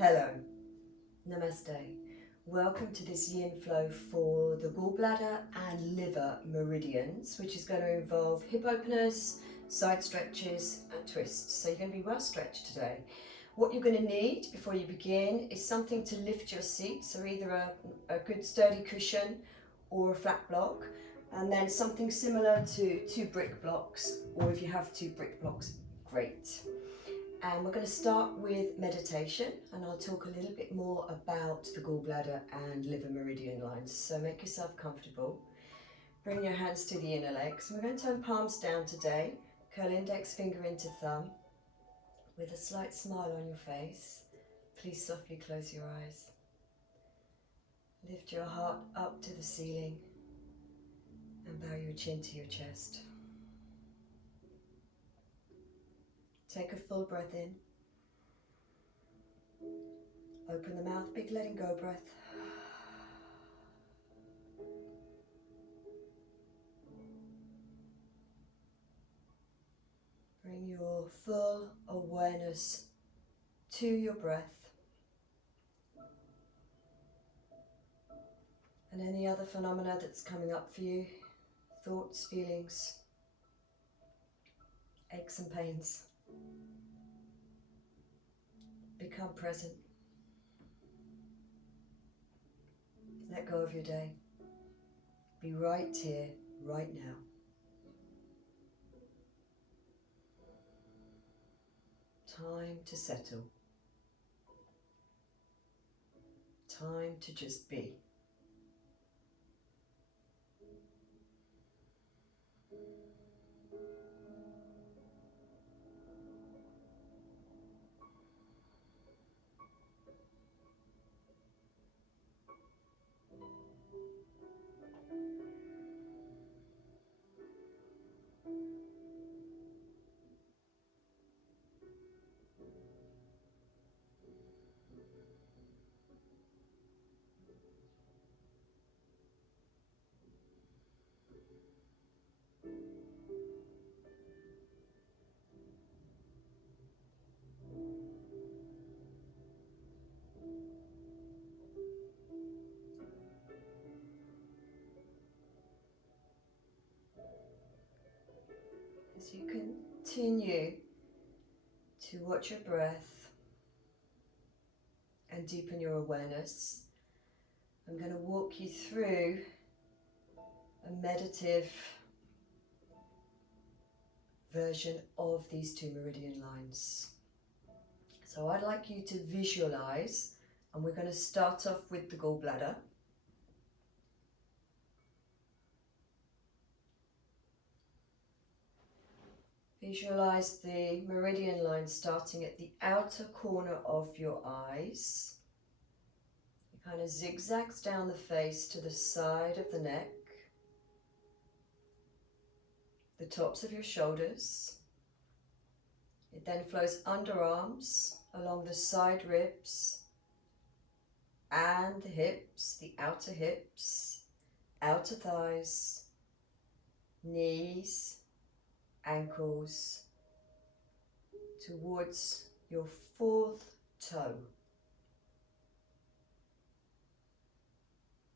Hello, namaste. Welcome to this yin flow for the gallbladder and liver meridians, which is going to involve hip openers, side stretches and twists. So you're going to be well stretched today. What you're going to need before you begin is something to lift your seat, so either a good sturdy cushion or a flat block, and then something similar to 2 brick blocks, or if you have 2 brick blocks, great. And we're going to start with meditation, and I'll talk a little bit more about the gallbladder and liver meridian lines. So make yourself comfortable. Bring your hands to the inner legs. We're going to turn palms down today. Curl index finger into thumb. With a slight smile on your face, please softly close your eyes. Lift your heart up to the ceiling and bow your chin to your chest. Take a full breath in. Open the mouth, big letting go breath. Bring your full awareness to your breath and any other phenomena that's coming up for you, thoughts, feelings, aches and pains. Become present. Let go of your day. Be right here, right now. Time to settle. Time to just be. As you continue to watch your breath and deepen your awareness, I'm going to walk you through a meditative version of these 2 meridian lines. So I'd like you to visualize, and we're going to start off with the gallbladder. Visualize the meridian line starting at the outer corner of your eyes. It kind of zigzags down the face to the side of the neck, the tops of your shoulders. It then flows underarms, along the side ribs and the hips, the outer hips, outer thighs, knees, ankles, towards your 4th toe.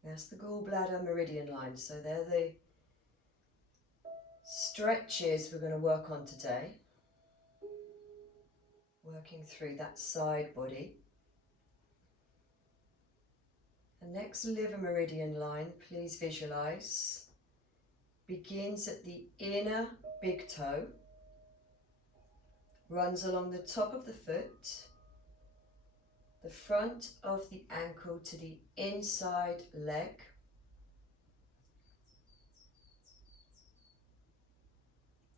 That's the gallbladder meridian line. So they're the stretches we're going to work on today. Working through that side body. The next liver meridian line, please visualize, begins at the inner big toe, runs along the top of the foot, the front of the ankle to the inside leg,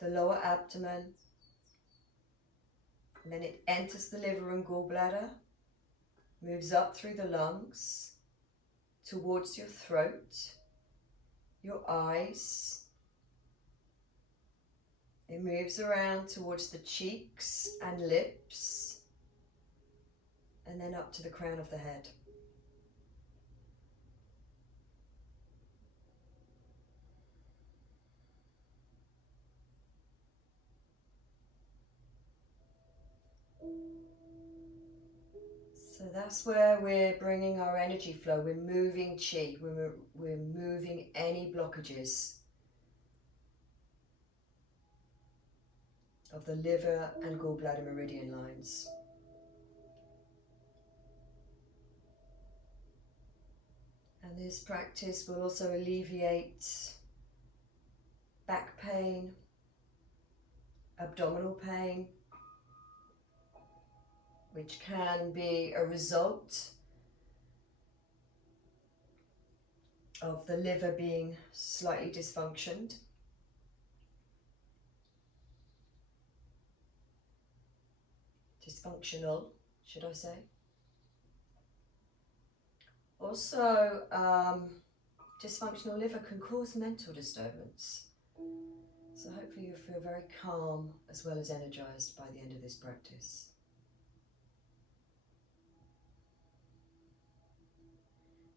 the lower abdomen, and then it enters the liver and gallbladder, moves up through the lungs, towards your throat, your eyes. It moves around towards the cheeks and lips, and then up to the crown of the head. So So that's where we're bringing our energy flow. We're moving chi. We're moving any blockages of the liver and gallbladder meridian lines. And this practice will also alleviate back pain, abdominal pain, which can be a result of the liver being slightly dysfunctioned. Dysfunctional, should I say. Also, dysfunctional liver can cause mental disturbance. So hopefully you'll feel very calm as well as energized by the end of this practice.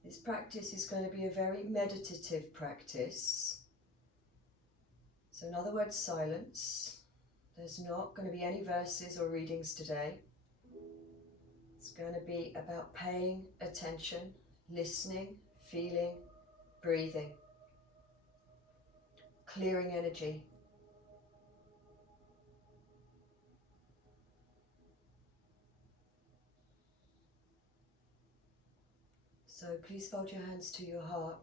This practice is going to be a very meditative practice. So in other words, silence. There's not going to be any verses or readings today. It's going to be about paying attention, listening, feeling, breathing, clearing energy. So please fold your hands to your heart.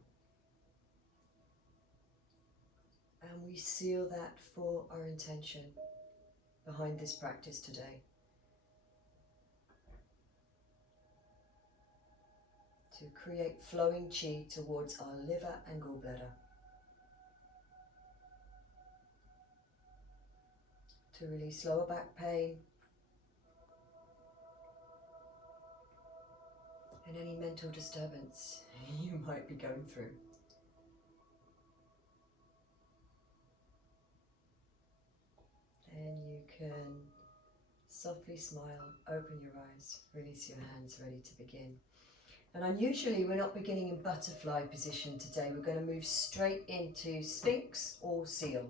And we seal that for our intention behind this practice today. To create flowing chi towards our liver and gallbladder. To release lower back pain and any mental disturbance you might be going through. And you can softly smile, open your eyes, release your hands, ready to begin. And unusually we're not beginning in butterfly position today. We're going to move straight into Spinx or seal.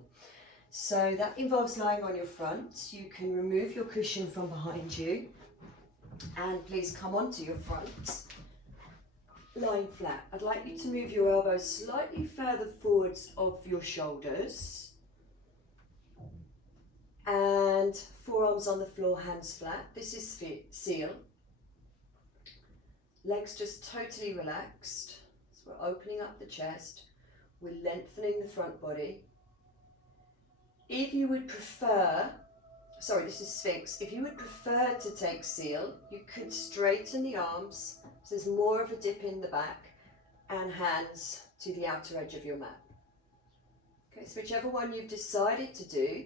So that involves lying on your front. You can remove your cushion from behind you and please come onto your front, lying flat. I'd like you to move your elbows slightly further forwards of your shoulders and forearms on the floor, hands flat. This is seal. Legs just totally relaxed. So we're opening up the chest. We're lengthening the front body. If you would prefer, sorry, this is Sphinx. If you would prefer to take seal, you could straighten the arms. So there's more of a dip in the back and hands to the outer edge of your mat. Okay, so whichever one you've decided to do,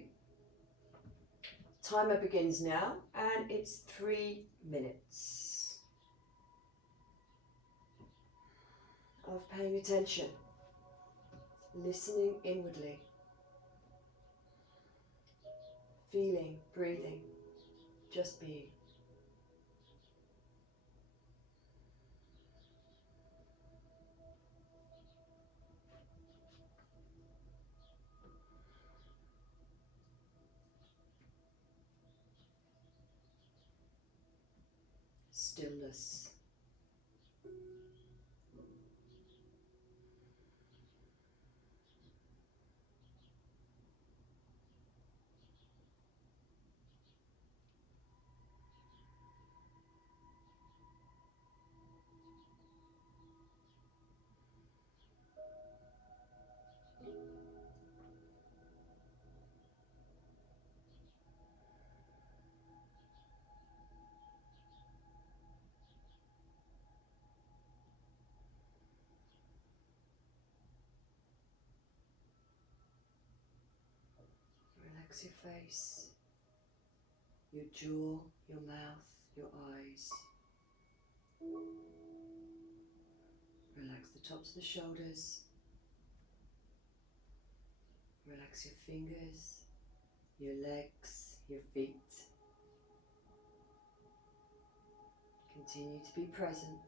timer begins now and it's 3 minutes of paying attention, listening inwardly, feeling, breathing, just being. Stillness. Relax your face, your jaw, your mouth, your eyes. Relax the tops of the shoulders. Relax your fingers, your legs, your feet. Continue to be present.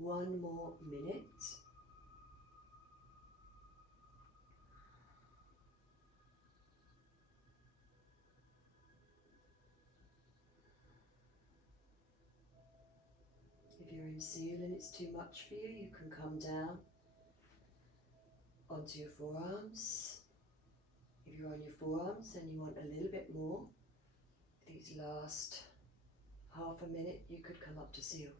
1 more minute. If you're in seal and it's too much for you, you can come down onto your forearms. If you're on your forearms and you want a little bit more, these last half a minute, you could come up to seal.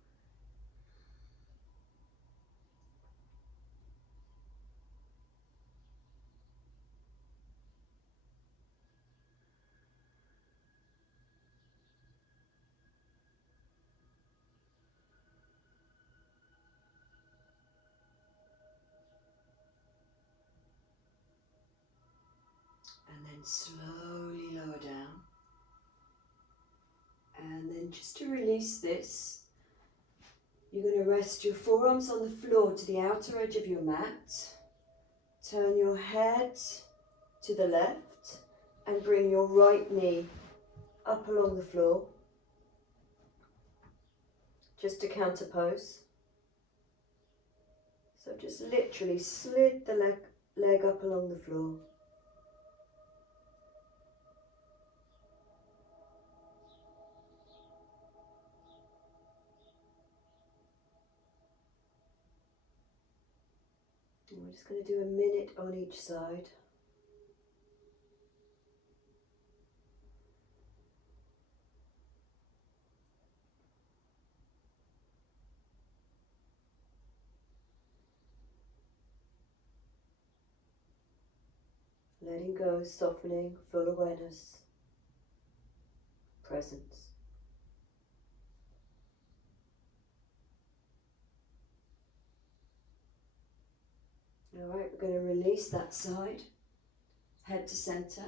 And then slowly lower down. And then just to release this, you're going to rest your forearms on the floor to the outer edge of your mat. Turn your head to the left and bring your right knee up along the floor. Just a counter pose. So just literally slid the leg up along the floor. And we're just going to do a minute on each side. Letting go, softening, full awareness, presence. Alright, we're going to release that side, head to centre,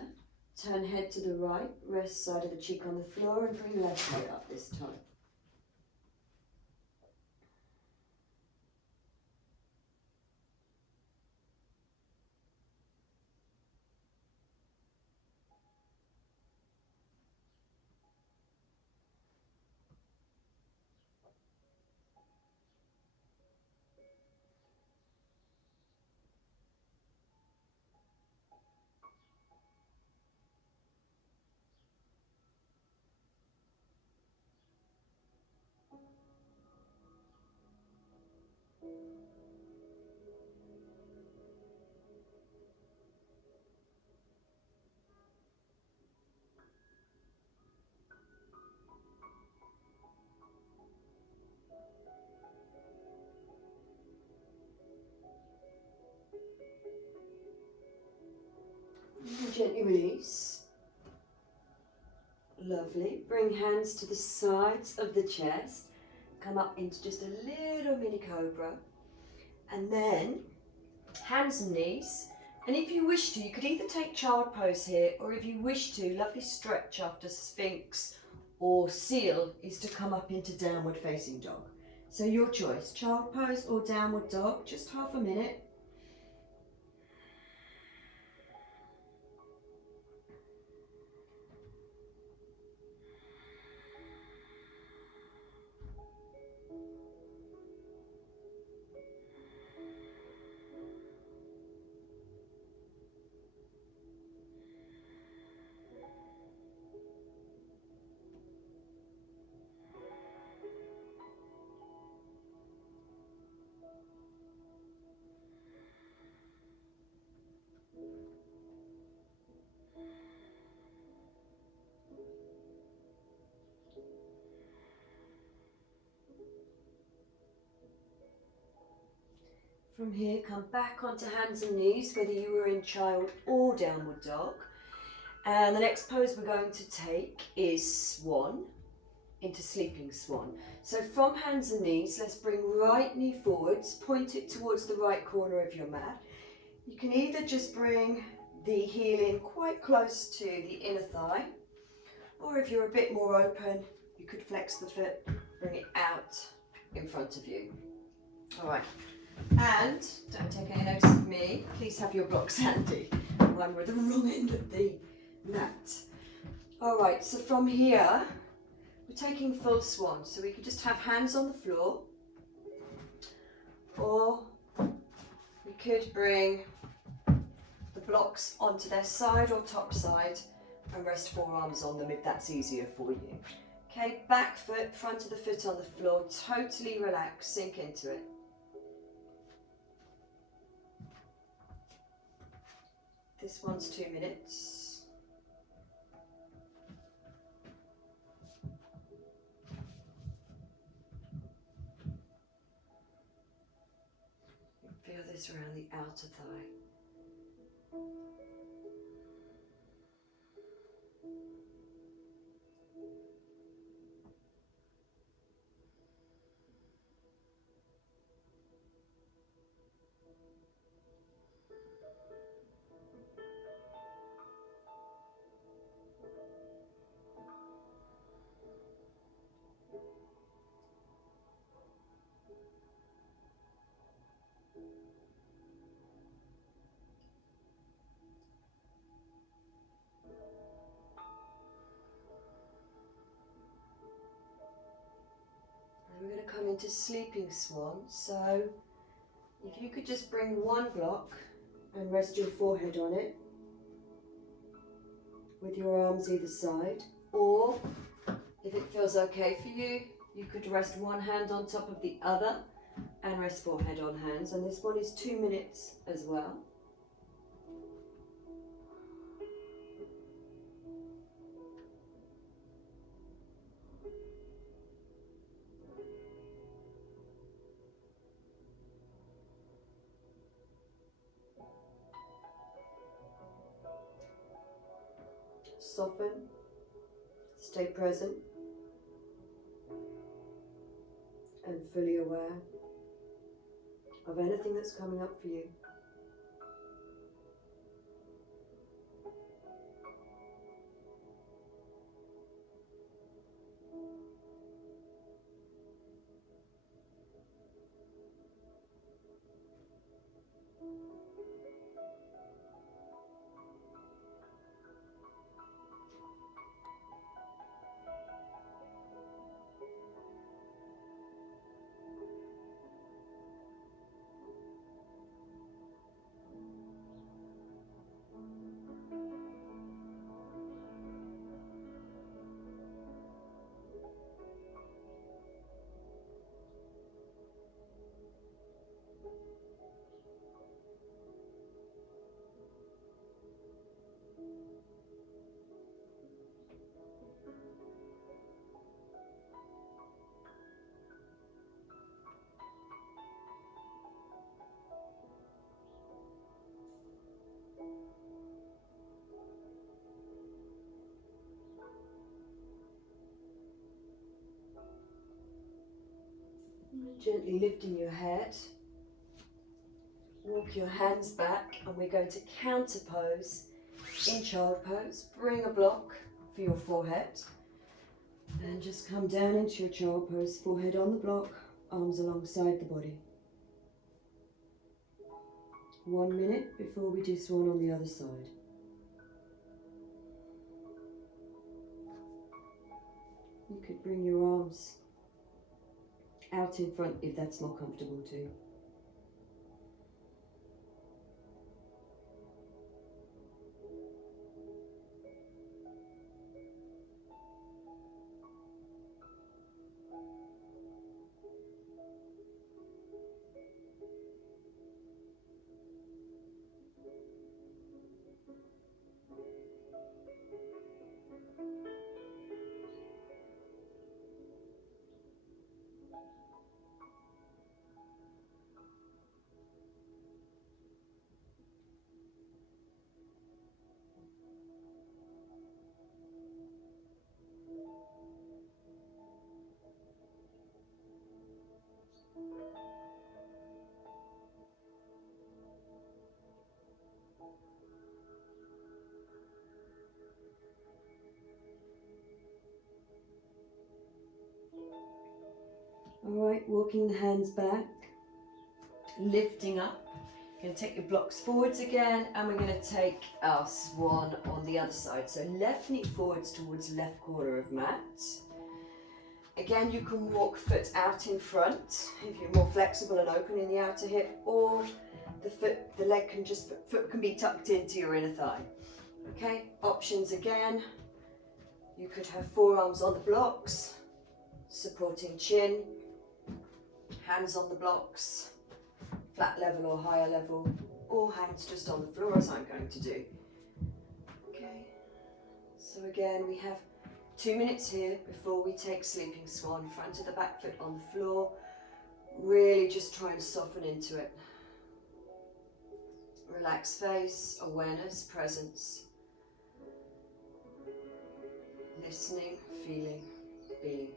turn head to the right, rest side of the cheek on the floor and bring left foot up this time. And gently release. Lovely. Bring hands to the sides of the chest. Come up into just a little mini cobra. And then hands and knees. And if you wish to, you could either take child pose here, or if you wish to, lovely stretch after Sphinx or seal is to come up into downward facing dog. So your choice, child pose or downward dog, just half a minute. From here, come back onto hands and knees, whether you were in child or downward dog. And the next pose we're going to take is swan, into sleeping swan. So from hands and knees, let's bring right knee forwards, point it towards the right corner of your mat. You can either just bring the heel in quite close to the inner thigh, or if you're a bit more open, you could flex the foot, bring it out in front of you. All right. And don't take any notice of me, please have your blocks handy. Mine were at the wrong end of the mat. Alright, so from here, we're taking full swan. So we could just have hands on the floor. Or we could bring the blocks onto their side or top side and rest forearms on them if that's easier for you. Okay, back foot, front of the foot on the floor, totally relax, sink into it. This one's 2 minutes. Feel this around the outer thigh. And we're going to come into sleeping swan. So if you could just bring one block and rest your forehead on it with your arms either side, or if it feels okay for you, you could rest one hand on top of the other and rest forehead on hands. And this one is 2 minutes as well. Soften, stay present, and fully aware of anything that's coming up for you. Gently lifting your head, walk your hands back, and we're going to counter pose in child pose. Bring a block for your forehead and just come down into your child pose, forehead on the block, arms alongside the body. 1 minute before we do swan on the other side. You could bring your arms out in front if that's more comfortable too. Alright, walking the hands back, lifting up. You're going to take your blocks forwards again, and we're going to take our swan on the other side. So left knee forwards towards left corner of mat. Again, you can walk foot out in front if you're more flexible and open in the outer hip, or the leg can just, foot can be tucked into your inner thigh. Okay, options again. You could have forearms on the blocks, supporting chin, hands on the blocks, flat level or higher level, or hands just on the floor as I'm going to do. Okay, so again we have 2 minutes here before we take sleeping swan, front of the back foot on the floor. Really just try and soften into it. Relax face, awareness, presence. Listening, feeling, being.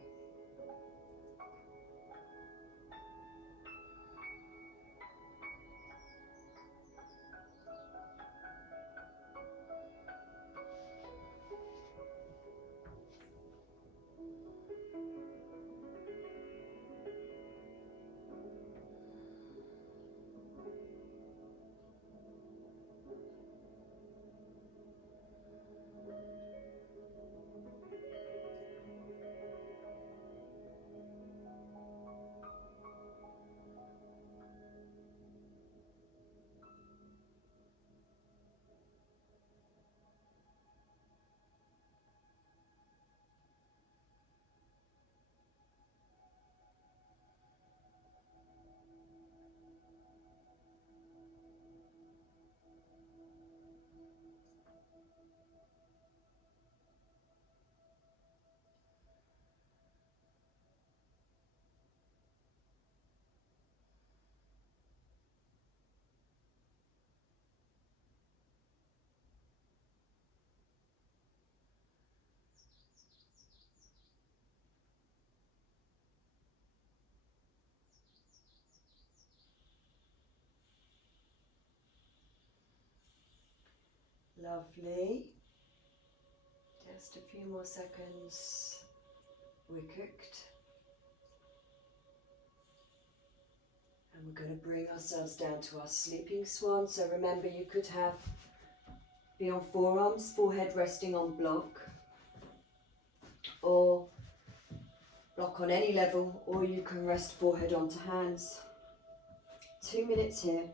Lovely. Just a few more seconds. We're cooked. And we're going to bring ourselves down to our sleeping swan. So remember, you could be on forearms, forehead resting on block, or block on any level, or you can rest forehead onto hands. 2 minutes here.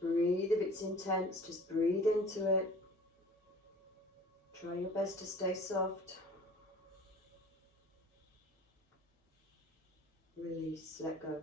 Breathe if it's intense, just breathe into it. Try your best to stay soft. Release, let go.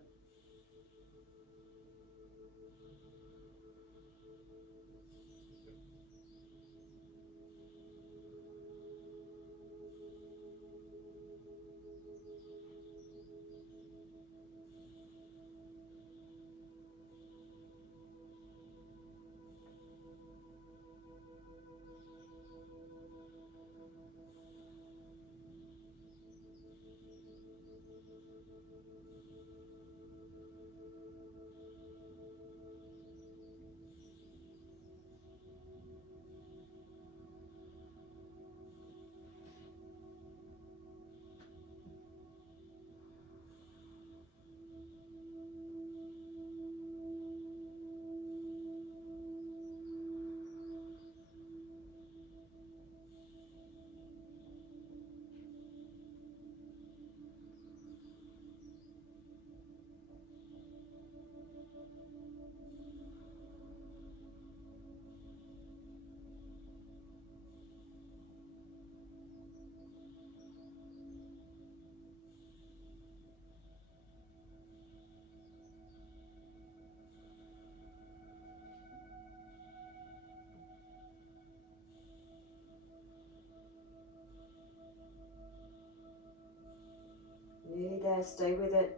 there, stay with it.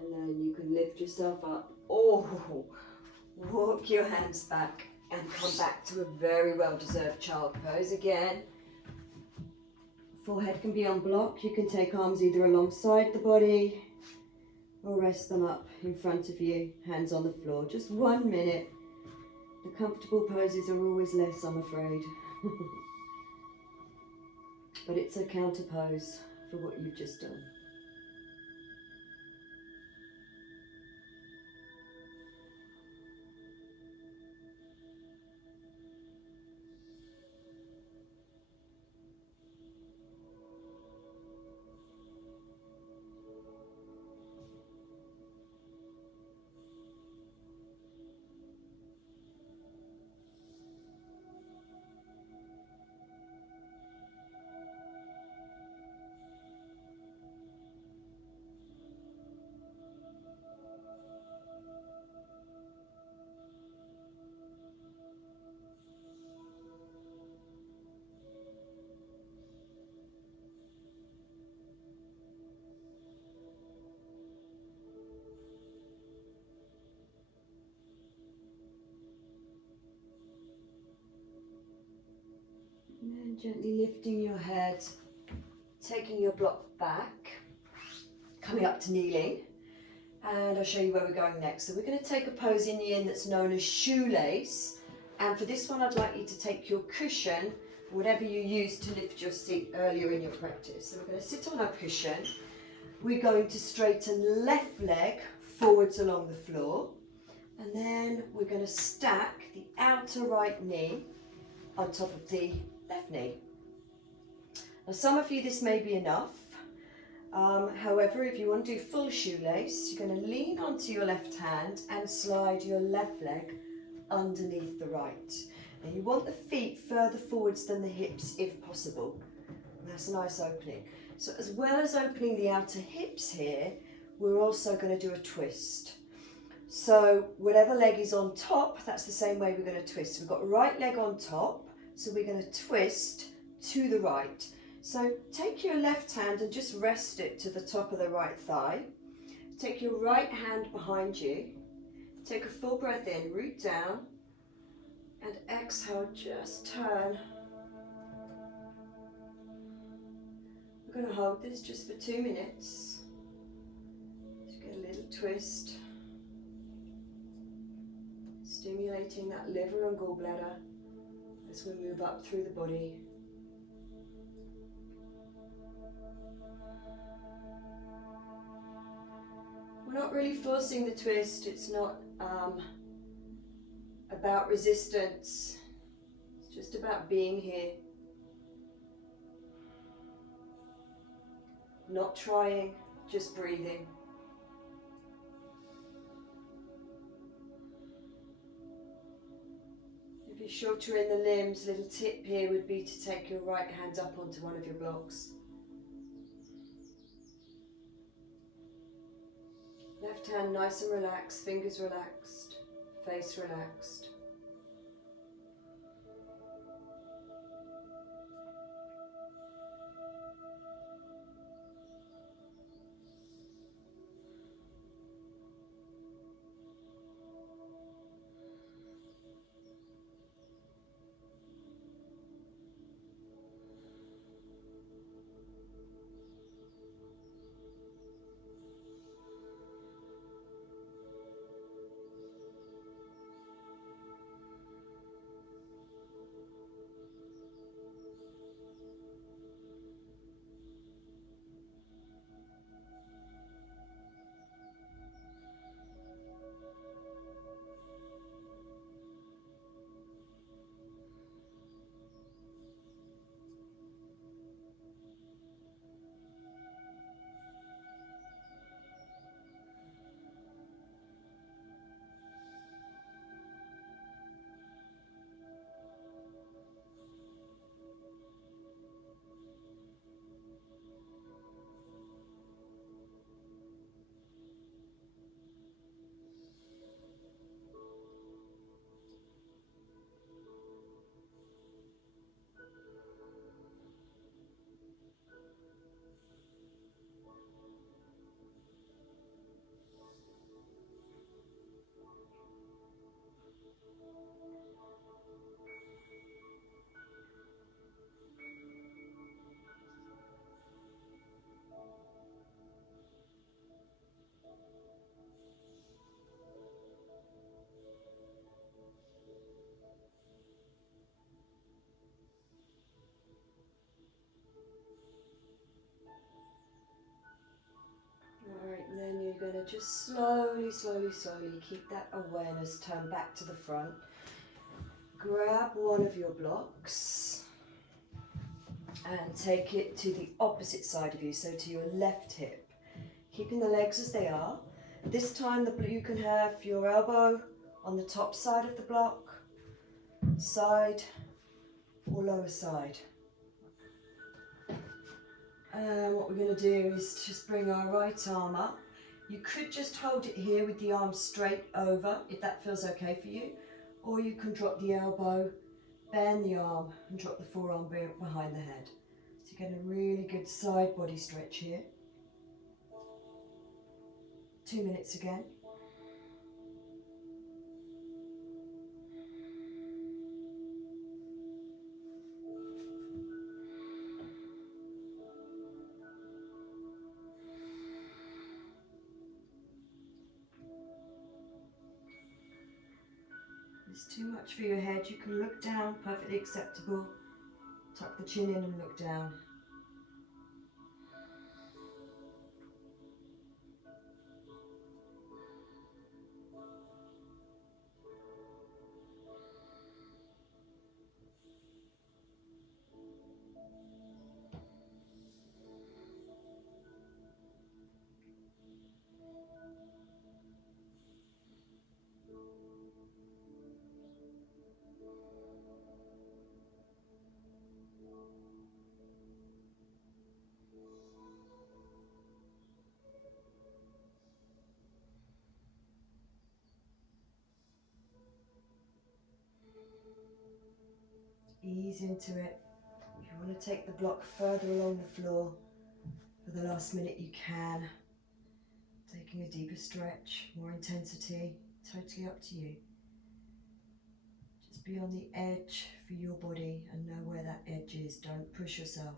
And then you can lift yourself up. Oh, walk your hands back and come back to a very well-deserved child pose again. Forehead can be on block. You can take arms either alongside the body or rest them up in front of you, hands on the floor. Just 1 minute. The comfortable poses are always less, I'm afraid. But it's a counter pose for what you've just done. And then gently lifting your head, taking your block back, coming up to kneeling, and I'll show you where we're going next. So we're going to take a pose in yin that's known as shoelace, and for this one I'd like you to take your cushion, whatever you used to lift your seat earlier in your practice. So we're going to sit on our cushion, we're going to straighten left leg forwards along the floor, and then we're going to stack the outer right knee on top of the left knee. Now some of you this may be enough, however if you want to do full shoelace, you're going to lean onto your left hand and slide your left leg underneath the right. Now you want the feet further forwards than the hips if possible. That's a nice opening. So as well as opening the outer hips here, we're also going to do a twist. So whatever leg is on top, that's the same way we're going to twist. We've got right leg on top, so we're going to twist to the right. So take your left hand and just rest it to the top of the right thigh. Take your right hand behind you. Take a full breath in, root down, and exhale, just turn. We're going to hold this just for 2 minutes. Just get a little twist, stimulating that liver and gallbladder as we move up through the body. We're not really forcing the twist, it's not about resistance, it's just about being here. Not trying, just breathing. If you're shorter in the limbs, a little tip here would be to take your right hand up onto one of your blocks. Left hand nice and relaxed, fingers relaxed, face relaxed. Alright, and then you're going to just slowly, slowly, slowly keep that awareness turned back to the front. Grab one of your blocks and take it to the opposite side of you, so to your left hip. Keeping the legs as they are. This time you can have your elbow on the top side of the block, side or lower side. And what we're going to do is just bring our right arm up. You could just hold it here with the arm straight over, if that feels okay for you. Or you can drop the elbow, bend the arm and drop the forearm behind the head. So you get a really good side body stretch here. 2 minutes again. It's too much for your head, you can look down, perfectly acceptable. Tuck the chin in and look down. Ease into it. If you want to take the block further along the floor for the last minute, you can. Taking a deeper stretch, more intensity, totally up to you. Just be on the edge for your body and know where that edge is. Don't push yourself.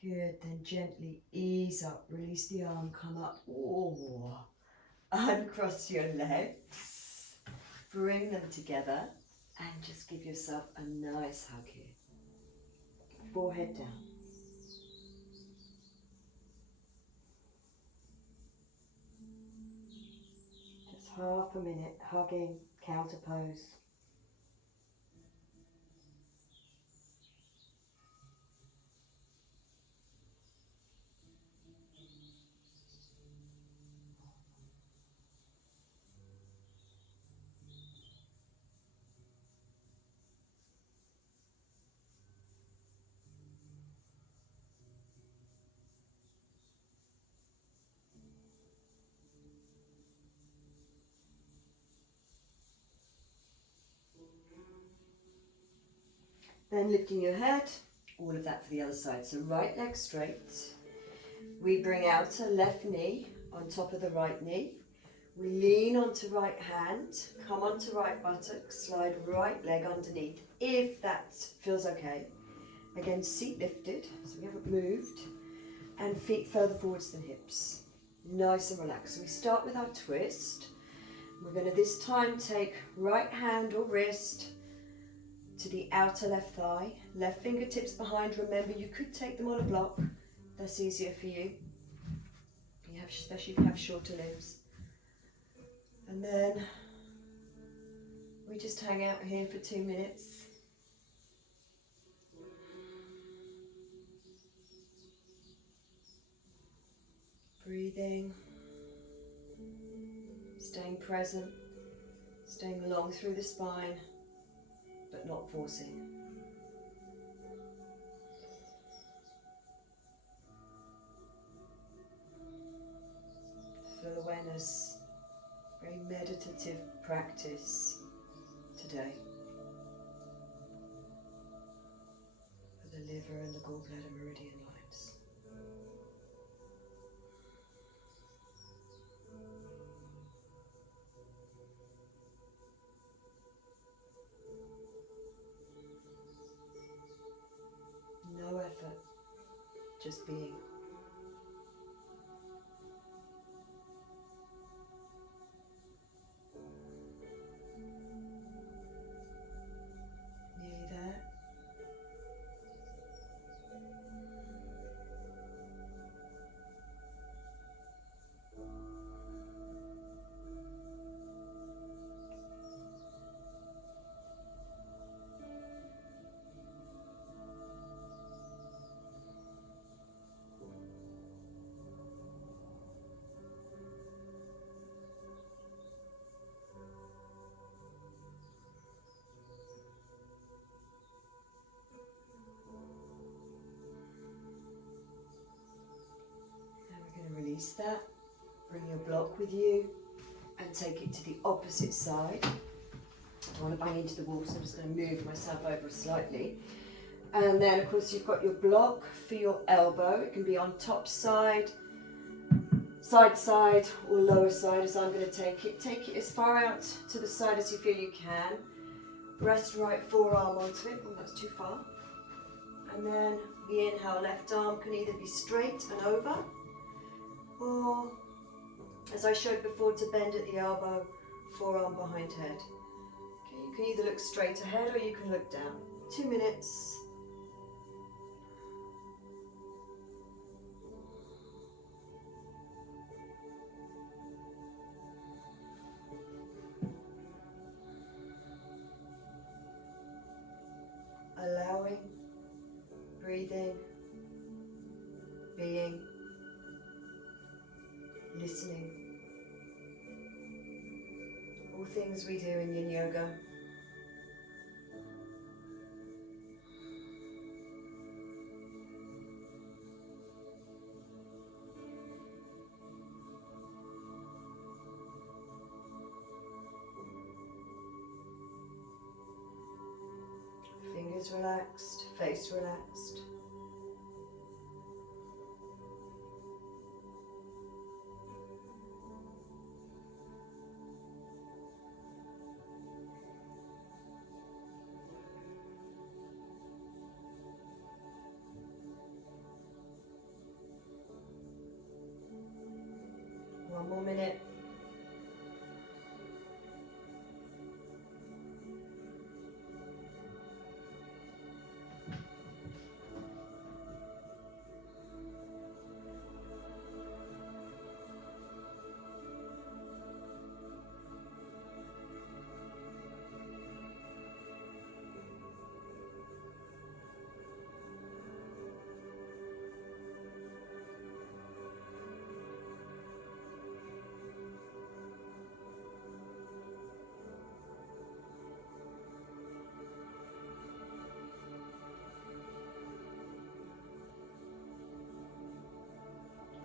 Good, then gently ease up, release the arm, come up, oh, uncross your legs, bring them together and just give yourself a nice hug here. Forehead down. Just half a minute, hugging, counter pose. Then lifting your head, all of that for the other side. So right leg straight. We bring out a left knee on top of the right knee. We lean onto right hand, come onto right buttock, slide right leg underneath, if that feels okay. Again, seat lifted, so we haven't moved, and feet further forwards than hips. Nice and relaxed. So we start with our twist. We're going to this time take right hand or wrist to the outer left thigh, left fingertips behind. Remember, you could take them on a block. That's easier for you. Especially if you have shorter limbs. And then we just hang out here for 2 minutes. Breathing, staying present, staying long through the spine, but not forcing. full awareness, very meditative practice today for the liver and the gallbladder meridian lines. No effort, just being. Nearly there. Release that, bring your block with you and take it to the opposite side. I don't want to bang into the wall, so I'm just going to move myself over slightly. And then of course you've got your block for your elbow. It can be on top side, side or lower side as I'm going to take it. Take it as far out to the side as you feel you can. Rest right forearm onto it. Oh, that's too far. And then the inhale, left arm can either be straight and over, or, as I showed before, to bend at the elbow, forearm behind head. Okay, you can either look straight ahead or you can look down. 2 minutes. Allowing, breathing, being, listening. All things we do in Yin Yoga. Fingers relaxed, face relaxed. One more minute.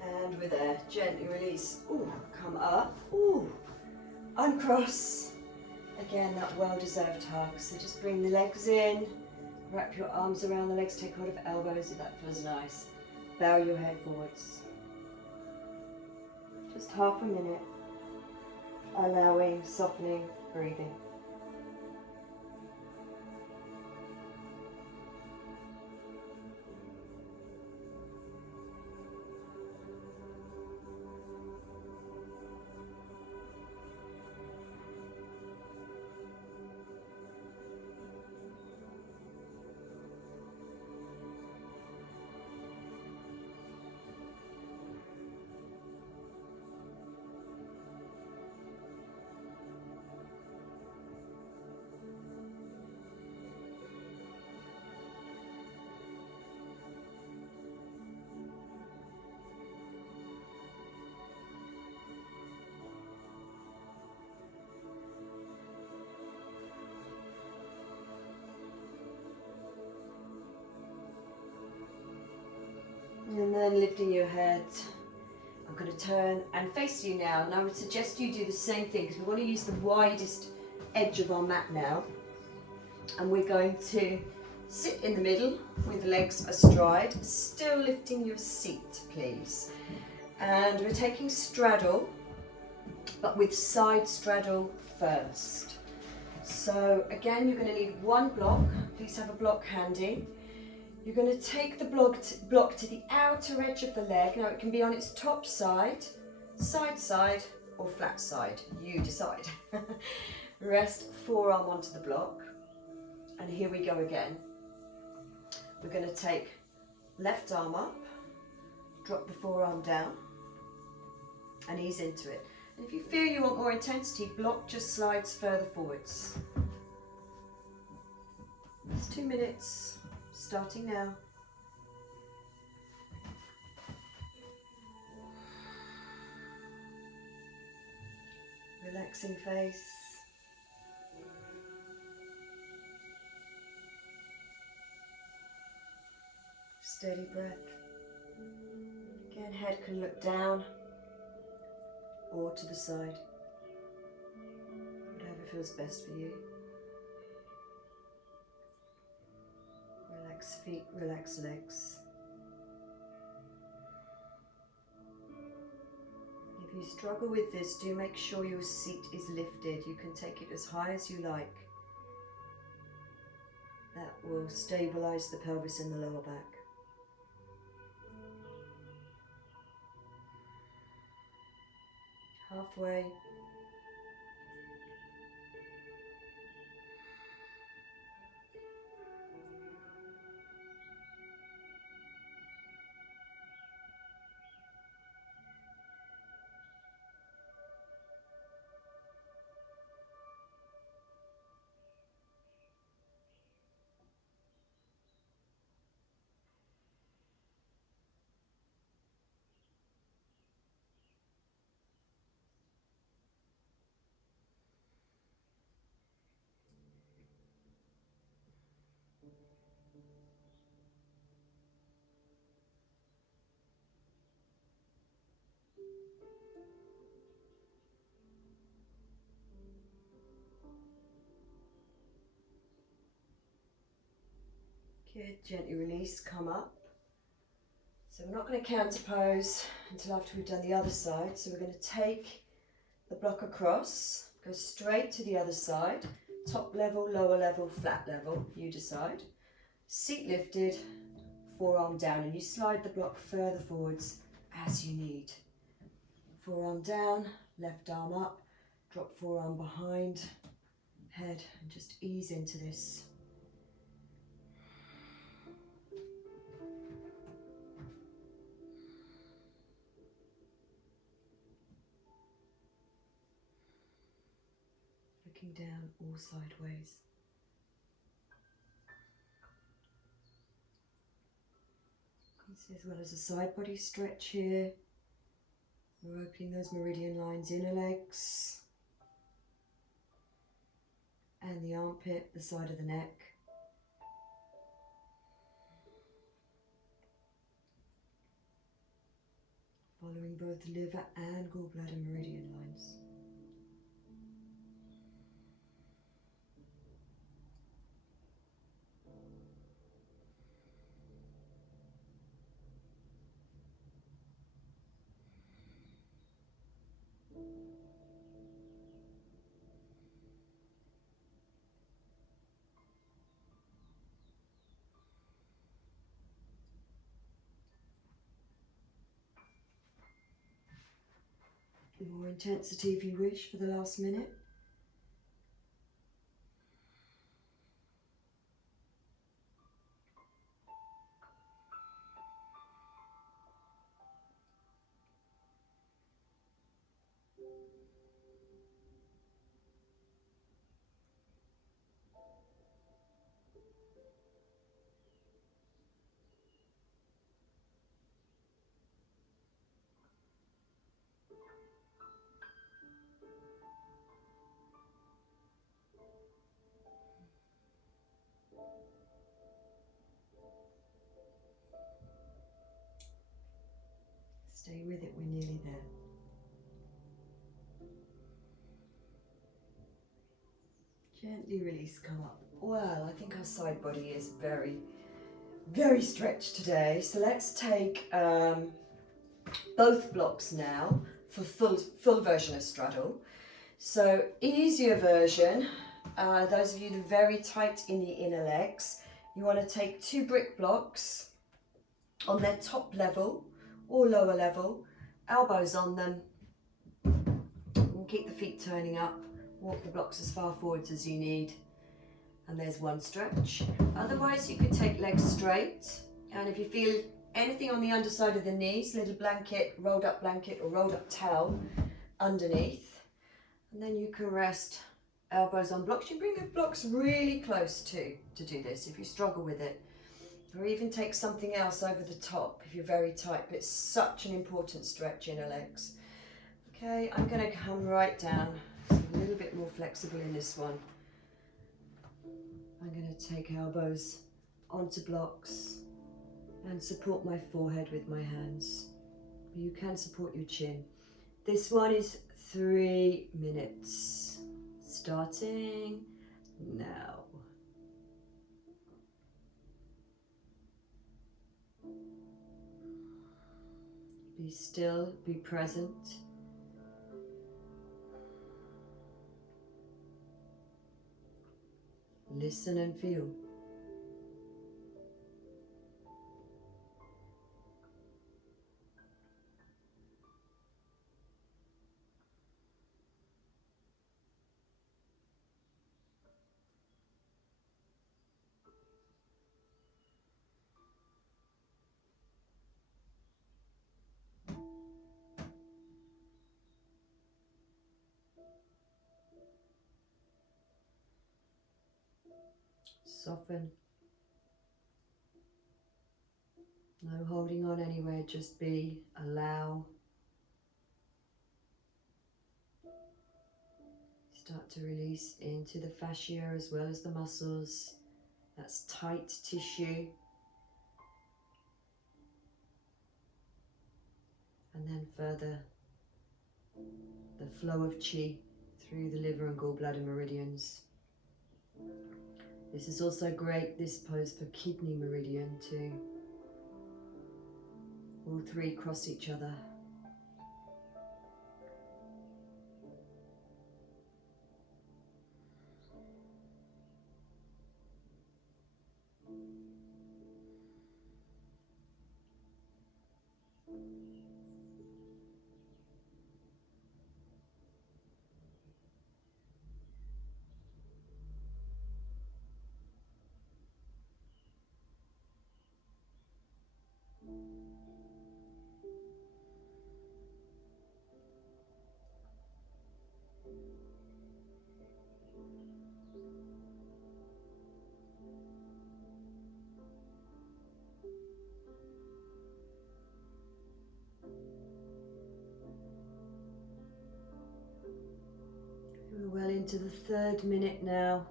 And we're there. Gently release. Ooh, come up. Ooh, uncross. Again, that well-deserved hug. So just bring the legs in. Wrap your arms around the legs. Take hold of elbows if that feels nice. Bow your head forwards. Just half a minute. Allowing, softening, breathing. And then lifting your head I'm going to turn and face you now, and I would suggest you do the same thing because we want to use the widest edge of our mat now, and we're going to sit in the middle with the legs astride, still lifting your seat please, and we're taking straddle, but with side straddle first. So again, you're going to need one block. Please have a block handy. You're going to take the block to the outer edge of the leg. Now it can be on its top side, side, or flat side. You decide. Rest forearm onto the block. And here we go again. We're going to take left arm up, drop the forearm down, and ease into it. And if you feel you want more intensity, block just slides further forwards. It's 2 minutes, starting now. Relaxing face. Steady breath. Again, head can look down or to the side. Whatever feels best for you. Relax feet, relax legs. If you struggle with this, do make sure your seat is lifted. You can take it as high as you like. That will stabilize the pelvis and the lower back. Halfway. Good, gently release, come up. So we're not going to counter pose until after we've done the other side. So we're going to take the block across, go straight to the other side, top level, lower level, flat level, you decide. Seat lifted, forearm down, and you slide the block further forwards as you need. Forearm down, left arm up, drop forearm behind, head, and just ease into this. Looking down all sideways. You see, as well as a side body stretch here. We're opening those meridian lines, inner legs, and the armpit, the side of the neck. Following both liver and gallbladder meridian lines. More intensity if you wish for the last minute. Stay with it, we're nearly there. Gently release, come up. Well, I think our side body is very, very stretched today. So let's take both blocks now for full version of straddle. So easier version, those of you that are very tight in the inner legs, you want to take 2 brick blocks on their top level or lower level, elbows on them, and keep the feet turning up. Walk the blocks as far forwards as you need. And there's one stretch. Otherwise, you could take legs straight. And if you feel anything on the underside of the knees, little blanket, rolled up blanket or rolled up towel underneath. And then you can rest elbows on blocks. You bring the blocks really close to do this if you struggle with it. Or even take something else over the top if you're very tight. But it's such an important stretch, inner legs. Okay, I'm going to come right down. A little bit more flexible in this one. I'm going to take elbows onto blocks and support my forehead with my hands. You can support your chin. This one is 3 minutes. Starting now. Be still, be present. Listen and feel. Soften. No holding on anywhere, just be, allow. Start to release into the fascia as well as the muscles. That's tight tissue. And then further, the flow of chi through the liver and gallbladder meridians. This is also great, this pose, for kidney meridian too. All 3 cross each other. We're well into the 3rd minute now.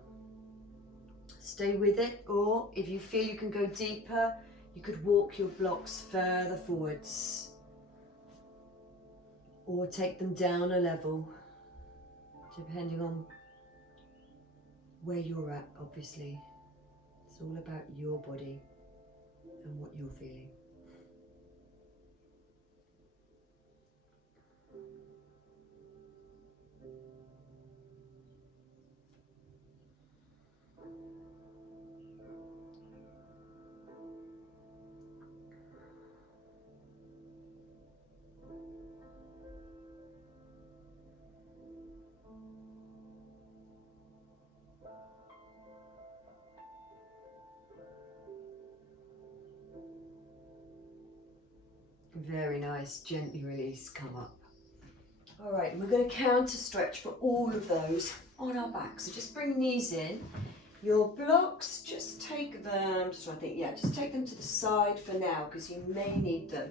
Stay with it, or if you feel you can go deeper, you could walk your blocks further forwards or take them down a level, depending on where you're at, obviously. It's all about your body and what you're feeling. Very nice, gently release, come up. All right, we're going to counter stretch for all of those on our back. So just bring knees in. Your blocks, just take them, just take them to the side for now, because you may need them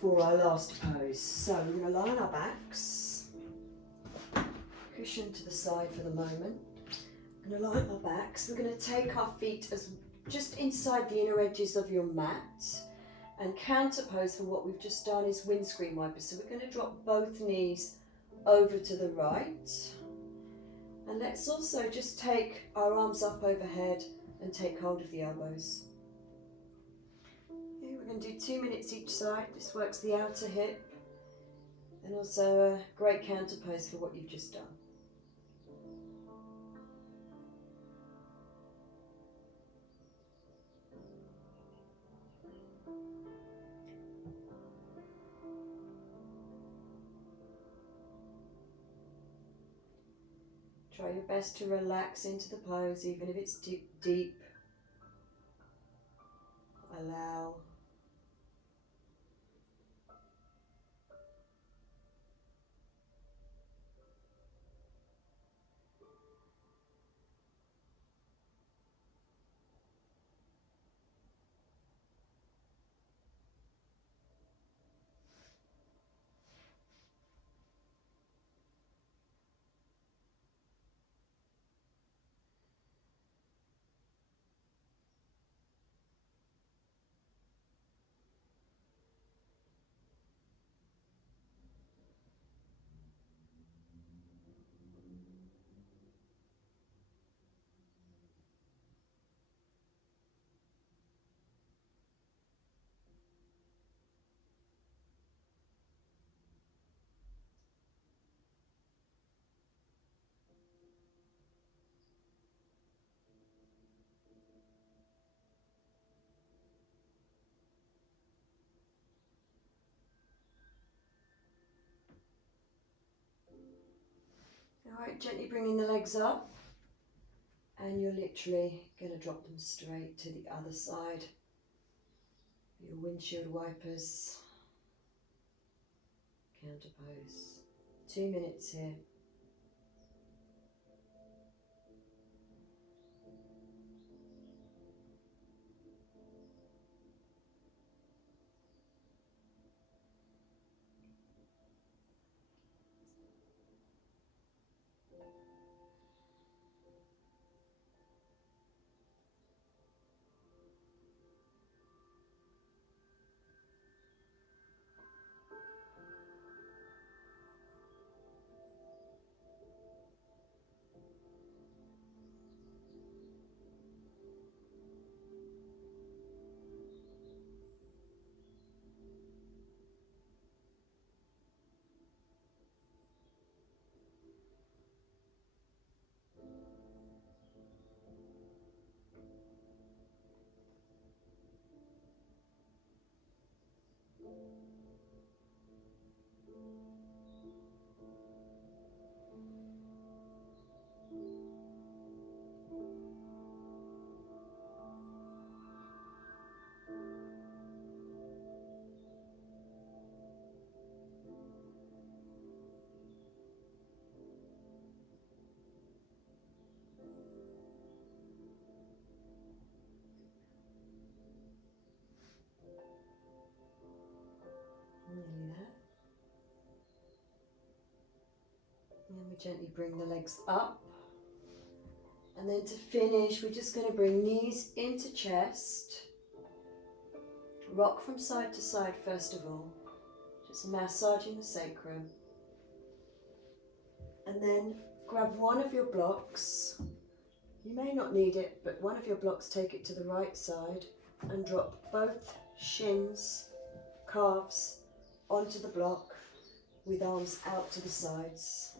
for our last pose. So we're going to lie on our backs, cushion to the side for the moment. We're going to lie on our backs. We're going to take our feet as just inside the inner edges of your mat. And counter pose for what we've just done is windscreen wipers. So we're going to drop both knees over to the right. And let's also just take our arms up overhead and take hold of the elbows. Okay, we're going to do 2 minutes each side. This works the outer hip and also a great counter pose for what you've just done. Try your best to relax into the pose, even if it's deep. Allow. Alright, gently bringing the legs up, and you're literally going to drop them straight to the other side. Your windshield wipers, counter pose. 2 minutes here. Nearly there. And we gently bring the legs up. And then to finish, we're just going to bring knees into chest. Rock from side to side first of all. Just massaging the sacrum. And then grab one of your blocks. You may not need it, but one of your blocks, take it to the right side and drop both shins, calves onto the block with arms out to the sides.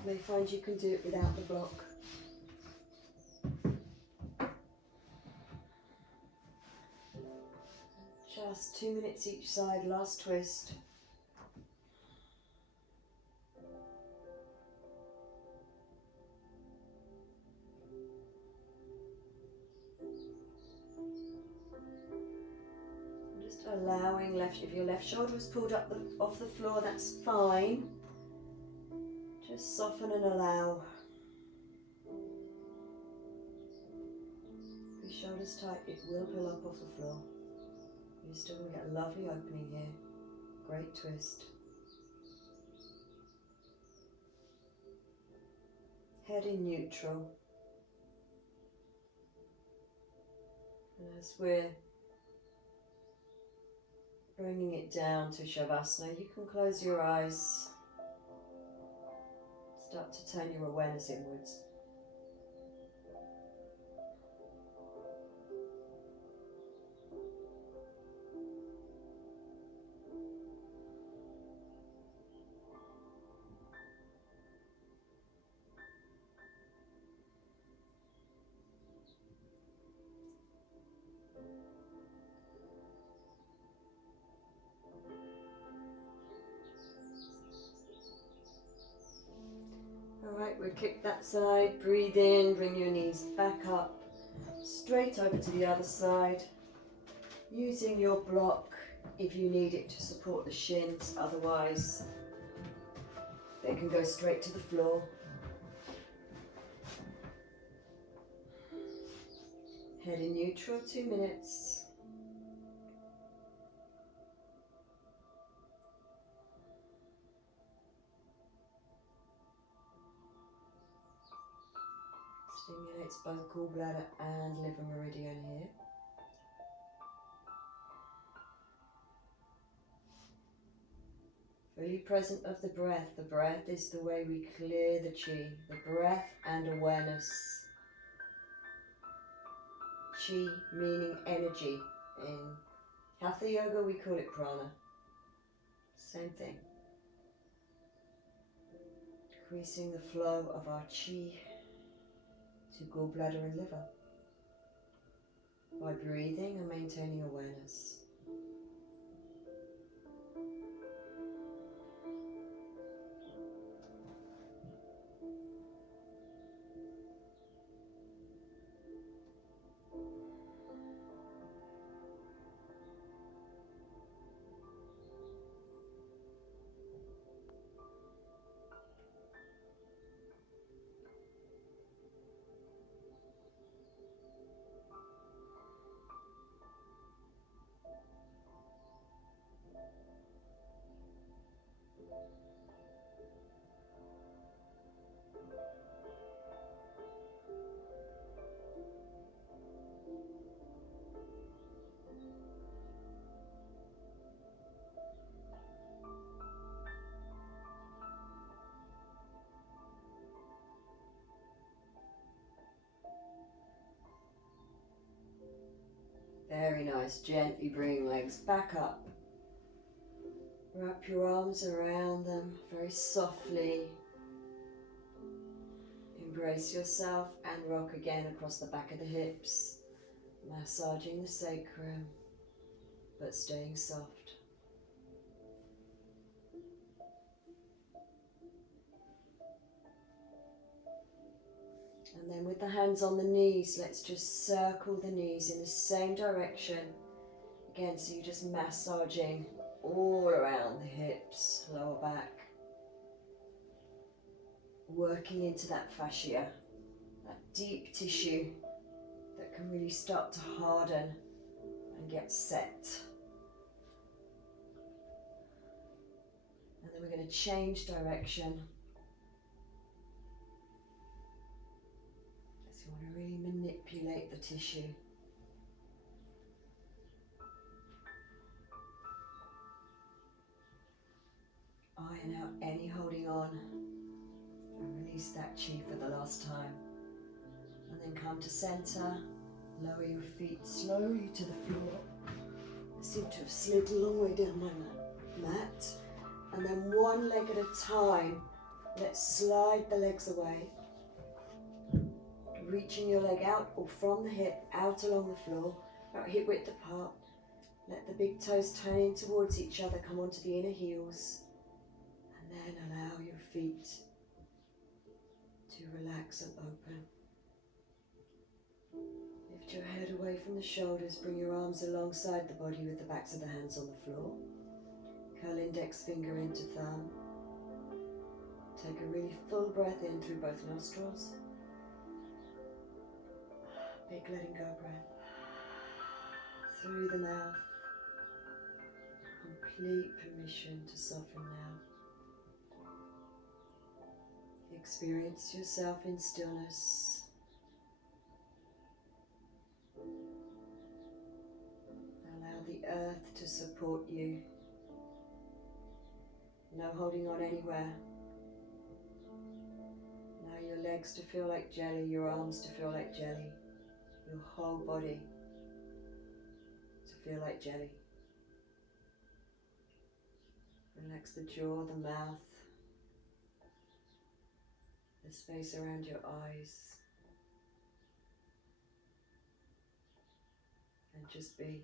You may find you can do it without the block. Just 2 minutes each side, last twist. Just allowing if your left shoulder is pulled up off the floor, that's fine. Just soften and allow. If your shoulder's tight, it will pull up off the floor. You're still going to get a lovely opening here. Great twist. Head in neutral. And as we're Bringing it down to shavasna. You can close your eyes. Start to turn your awareness inwards. Alright, we'll kick that side, breathe in, bring your knees back up, straight over to the other side, using your block if you need it to support the shins, otherwise they can go straight to the floor. Head in neutral, 2 minutes. Stimulates both gallbladder and liver meridian here. Fully present of the breath. The breath is the way we clear the chi. The breath and awareness. Chi meaning energy. In Hatha Yoga we call it prana. Same thing. Increasing the flow of our chi to gallbladder and liver by breathing and maintaining awareness. Very nice. Gently bring legs back up. Wrap your arms around them very softly. Embrace yourself and rock again across the back of the hips, massaging the sacrum, but staying soft. And then with the hands on the knees, let's just circle the knees in the same direction. Again, so you're just massaging all around the hips, lower back. Working into that fascia, that deep tissue that can really start to harden and get set. And then we're going to change direction. So you want to really manipulate the tissue. Iron out any holding on and release that chi for the last time. And then come to center, lower your feet slowly to the floor. I seem to have slid a long way down my mat. And then one leg at a time, let's slide the legs away. Reaching your leg out or from the hip, out along the floor, about hip width apart. Let the big toes turn in towards each other, come onto the inner heels. And then allow your feet to relax and open. Lift your head away from the shoulders, bring your arms alongside the body with the backs of the hands on the floor. Curl index finger into thumb. Take a really full breath in through both nostrils. Big letting go breath. Through the mouth. Complete permission to soften now. Experience yourself in stillness. Allow the earth to support you. No holding on anywhere. Allow your legs to feel like jelly, your arms to feel like jelly, your whole body to feel like jelly. Relax the jaw, the mouth, the space around your eyes, and just be.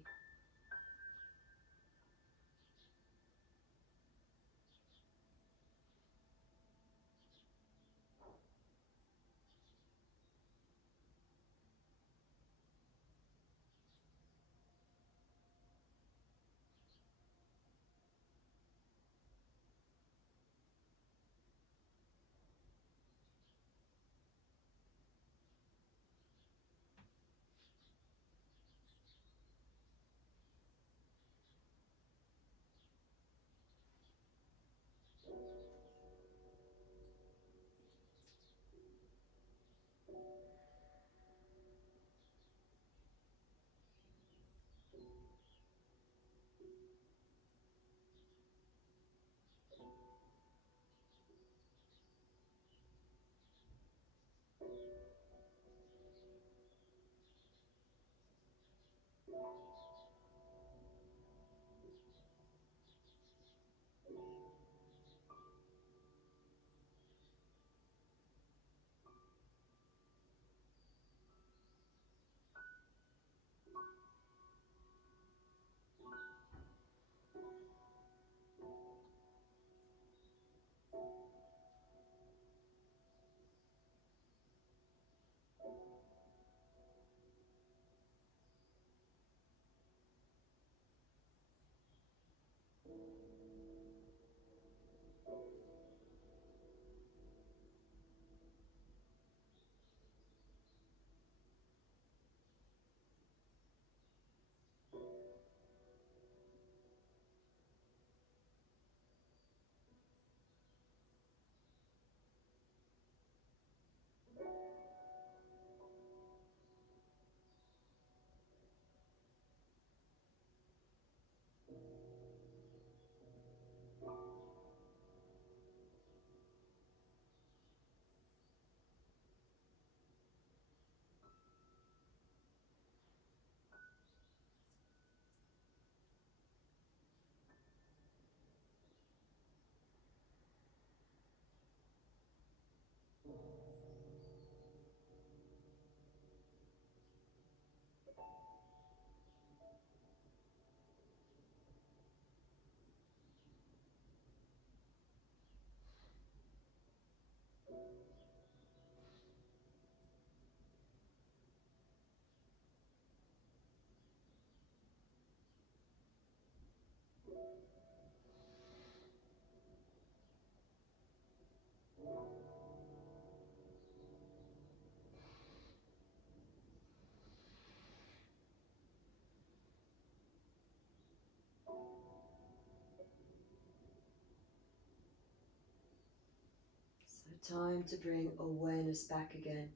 So time to bring awareness back again.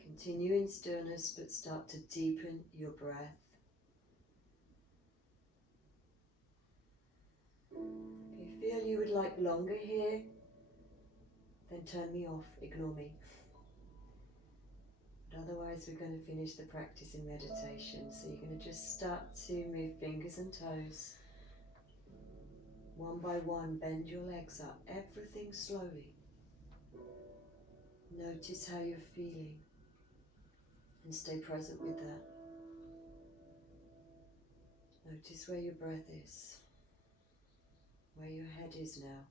Continue in stillness, but start to deepen your breath. If you feel you would like longer here, then turn me off, ignore me. But otherwise we're going to finish the practice in meditation. So you're going to just start to move fingers and toes. One by one, bend your legs up, everything slowly. Notice how you're feeling and stay present with that. Notice where your breath is, where your head is now,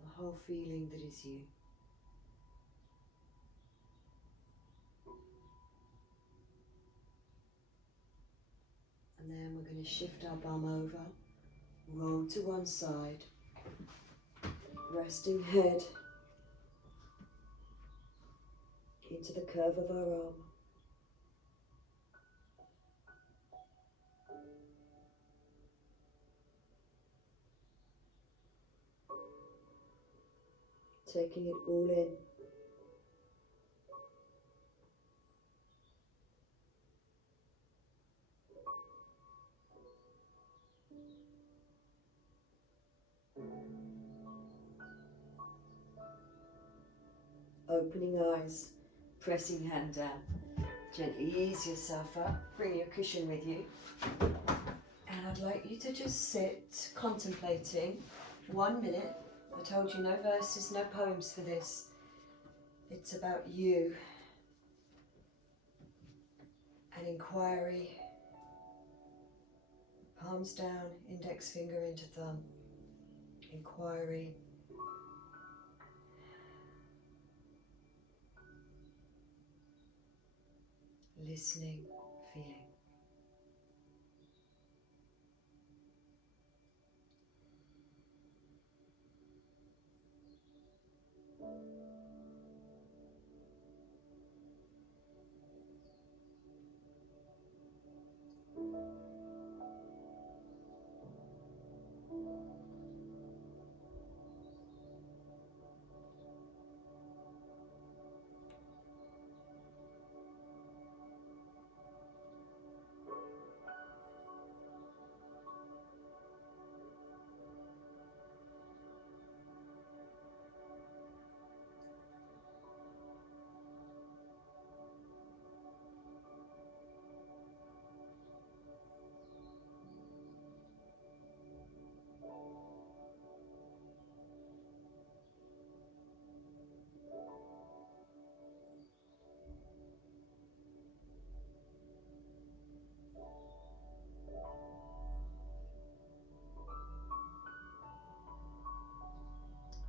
the whole feeling that is you. And then we're going to shift our bum over, roll to one side, resting head into the curve of our arm. Taking it all in. Opening eyes, pressing hand down. Gently ease yourself up, bring your cushion with you. And I'd like you to just sit contemplating 1 minute. I told you no verses, no poems for this. It's about you. An inquiry. Palms down, index finger into thumb. Inquiry. Listening, feeling.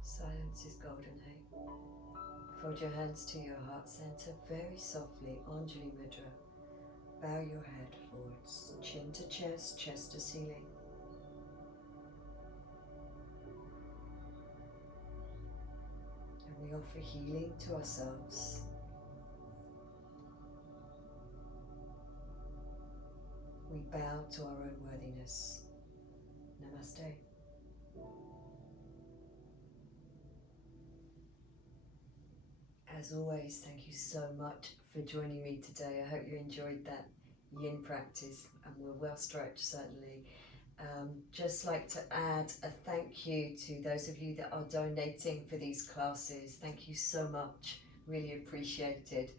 Silence is golden, hey? Fold your hands to your heart center very softly, Anjali Mudra. Bow your head forwards, chin to chest, chest to ceiling. And we offer healing to ourselves. We bow to our own worthiness. Namaste. As always, thank you so much for joining me today. I hope you enjoyed that yin practice and we're well stretched, certainly. Just like to add a thank you to those of you that are donating for these classes. Thank you so much, really appreciated.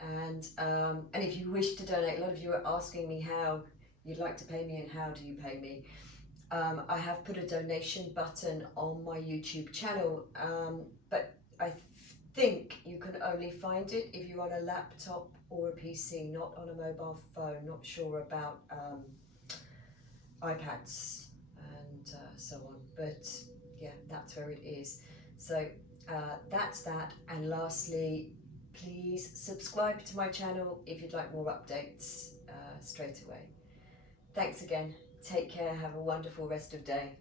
And if you wish to donate, a lot of you are asking me how you'd like to pay me and how do you pay me. I have put a donation button on my YouTube channel, but I think you can only find it if you're on a laptop or a PC, not on a mobile phone. Not sure about iPads and so on, but yeah, that's where it is. So that's that. And lastly, please subscribe to my channel if you'd like more updates straight away. Thanks again. Take care. Have a wonderful rest of day.